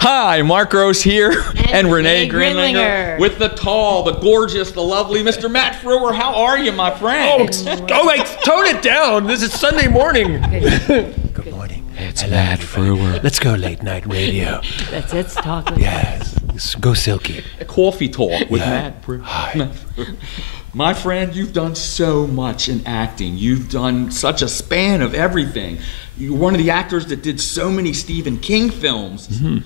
Hi, Mark Rose here, and Renee Grinlinger. Grinlinger with the tall, the gorgeous, the lovely Mr. Matt Frewer. How are you, my friend? Tone it down. This is Sunday morning. Good morning. It's Matt Frewer. Let's go late night radio. Let's talk. Yes. Go silky. Coffee talk with Matt Frewer. Hi. My friend, you've done so much in acting. You've done such a span of everything. You're one of the actors that did so many Stephen King films. Mm-hmm.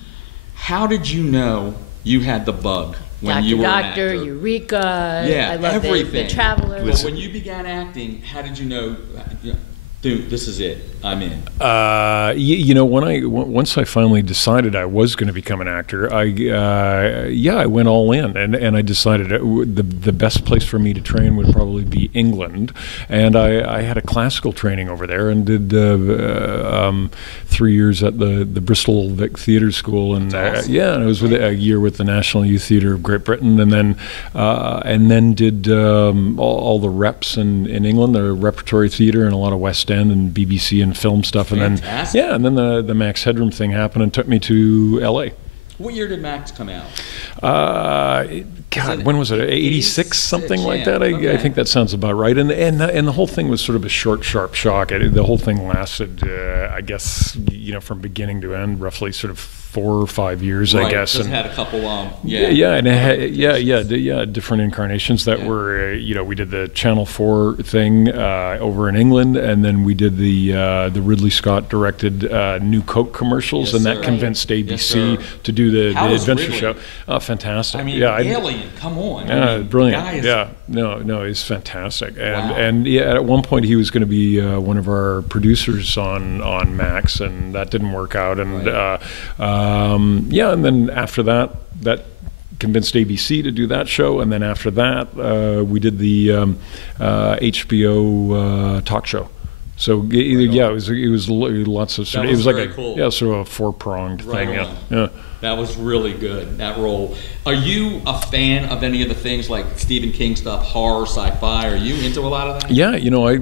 How did you know you had the bug when you were an actor? Eureka. Yeah, I love everything. The Traveler. But when you began acting, how did you know, dude, this is it, I'm in? Once I finally decided I was going to become an actor, I went all in, and I decided the best place for me to train would probably be England, and I had a classical training over there and did 3 years at the Bristol Vic Theatre School, and awesome. and I was with a year with the National Youth Theatre of Great Britain, and then did all the reps in England, the repertory theatre and a lot of West End and BBC and film stuff, and Fantastic. then the Max Headroom thing happened and took me to LA. What year did Max come out? When was it? 86, something like that. Okay. I think that sounds about right. And the whole thing was sort of a short, sharp shock. The whole thing lasted, I guess, from beginning to end, roughly sort of 4 or 5 years, Right, I guess. Just and had a couple, different incarnations that were, we did the Channel 4 thing over in England, and then we did the Ridley Scott directed New Coke commercials, Yes, and sir. that convinced ABC Yes, to do the How was adventure Ridley? show. Oh, fantastic! I mean, yeah, Alien, come on. brilliant. The guy is, Yeah, no, he's fantastic. And Wow. and at one point he was going to be one of our producers on Max, and that didn't work out. And and then after that convinced ABC to do that show, and then after that we did the HBO talk show. So it was lots of sort of, it was like cool. sort of a 4-pronged thing. Right Yeah. on. That was really good, that role. Are you a fan of any of the things like Stephen King stuff, horror, sci-fi? Are you into a lot of that? Yeah,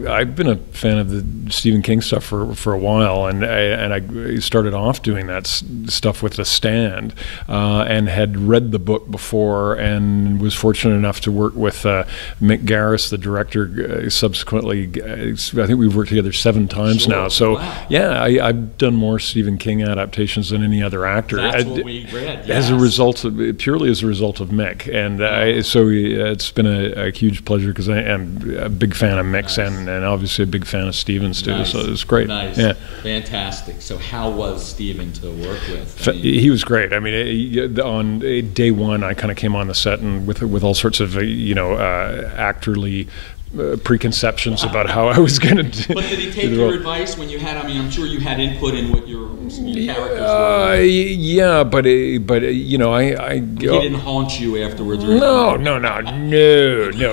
I've been a fan of the Stephen King stuff for a while, and I started off doing that stuff with The Stand, and had read the book before, and was fortunate enough to work with Mick Garris, the director. Subsequently, I think we've worked together 7 times now. So wow. yeah, I've done more Stephen King adaptations than any other actor. That's what we read, As a result of purely as a result of Mick, and so it's been a huge pleasure because I am a big fan of Mick's, and obviously a big fan of Stephen's too. Nice. So it's great. Nice. Yeah. Fantastic. So how was Stephen to work with? He was great. I mean, on day one, I kind of came on the set and with all sorts of actorly preconceptions about how I was going to do. But did he take your advice when you had? I mean, I'm sure you had input in what your characters were. Yeah, but I. He didn't haunt you afterwards. No.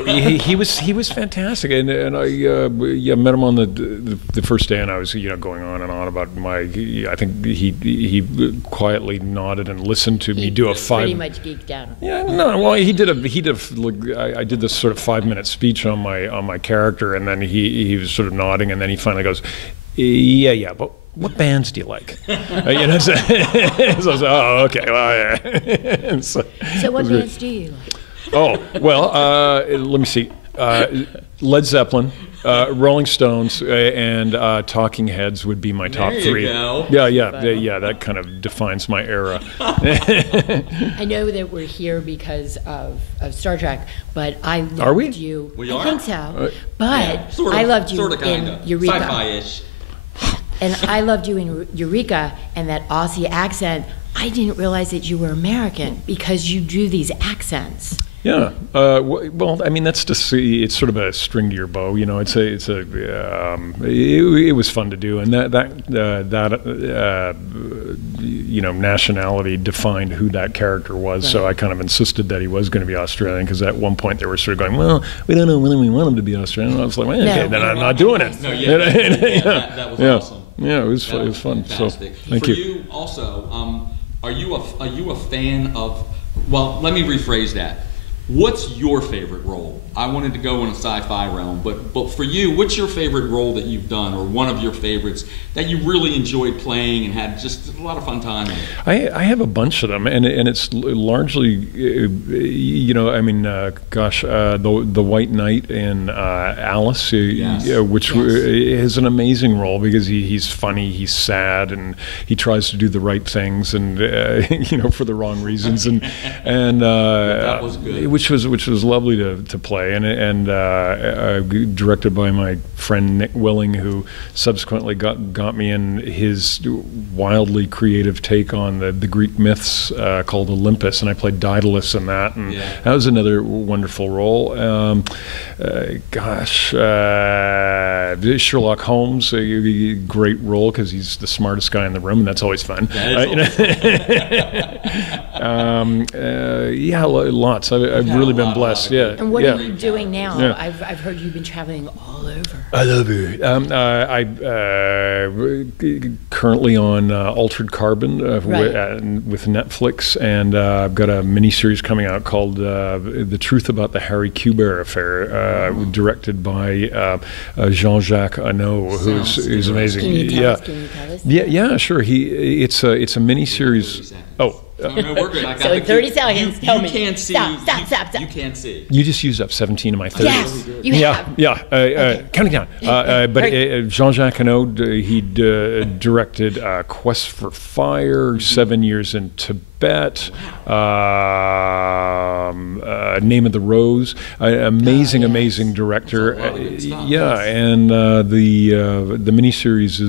He was fantastic, and I met him on the first day, and I was going on and on about my. I think he quietly nodded and listened to me do a 5. Pretty much geeked out. Yeah, no. Well, I did this sort of 5-minute speech on my character, and then he was sort of nodding, and then he finally goes, yeah, but what bands do you like? So I was like, oh, okay, well, yeah. So what bands do you like? Oh, well, let me see. Led Zeppelin, Rolling Stones, and Talking Heads would be my top 3. There you go. Yeah. That kind of defines my era. I know that we're here because of Star Trek, but I loved you. We I are? think so. But Sort of, I loved you sort of, in kinda. Eureka. Sci-fi-ish. And I loved you in Eureka, and that Aussie accent. I didn't realize that you were American because you do these accents. Yeah. Well, I mean, that's just it's sort of a string to your bow. It was fun to do, and that nationality defined who that character was. Right. So I kind of insisted that he was going to be Australian, because at one point they were sort of going, well, we don't know whether we want him to be Australian. And I was like, well, okay, then I'm not doing it. No, that was awesome. Yeah, it was fun. Fantastic. So thank you. For you also, are you a fan of? Well, let me rephrase that. What's your favorite role? I wanted to go in a sci-fi realm, but for you, what's your favorite role that you've done, or one of your favorites that you really enjoyed playing and had just a lot of fun time with? I have a bunch of them, and it's largely, you know, I mean, the White Knight in Alice, which is an amazing role because he's funny, he's sad, and he tries to do the right things, and you know, for the wrong reasons, and that was good. Which was lovely to play, and directed by my friend Nick Willing, who subsequently got me in his wildly creative take on the Greek myths called Olympus, and I played Daedalus in that, and that was another wonderful role. Sherlock Holmes, a great role because he's the smartest guy in the room, and that's always fun. Yeah, lots. I've really been blessed. Yeah. And what are you doing now? Yeah. I've heard you've been traveling all over. I love it. I'm currently on Altered Carbon with Netflix, and I've got a miniseries coming out called The Truth About the Harry Kuber Affair, directed by Jean-Jacques Annaud, who's amazing. Can you tell us? Yeah, sure. It's a miniseries. Oh. No, we're good. I got so in 30 seconds, tell me. You can't see. Stop. You can't see. You just used up 17 of my 30. Yes, you have. Yeah. Counting down. But Jean-Jacques Annaud, he directed Quest for Fire, 7 Years in Tibet, Name of the Rose. Amazing director. And the miniseries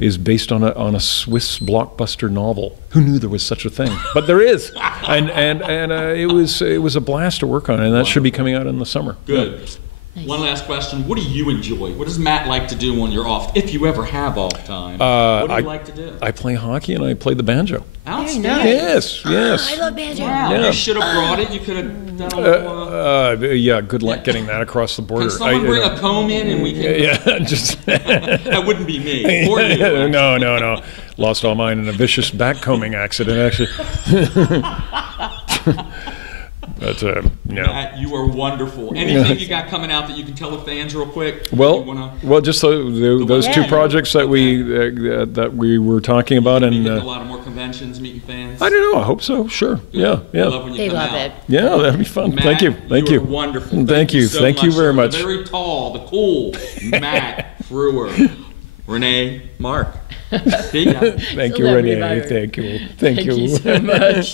is based on a Swiss blockbuster novel. Who knew there was such a thing? But there is, and it was a blast to work on, and that should be coming out in the summer. Good. Nice. One last question. What do you enjoy? What does Matt like to do when you're off, if you ever have off time? What do you like to do? I play hockey and I play the banjo. Outstanding. Yes. I love banjo. Wow. Yeah. You should have brought it. You could have done a little... yeah, good luck getting that across the border. Can someone bring a comb in and we can... Yeah, just... That wouldn't be me. Or you. No. Lost all mine in a vicious backcombing accident, actually. But, Matt, you are wonderful. Anything you got coming out that you can tell the fans real quick? Well, just those two projects that we were talking about, and a lot of more conventions, meeting fans. I don't know. I hope so. Sure. Yeah. I love when you they come love out. it. Yeah, that'd be fun. Matt, Thank you. You are wonderful. Thank you. So Thank you very much. The very tall, the cool Matt Frewer, Renee, Mark. See ya. Thank you, Renee. Thank you. Thank you so much.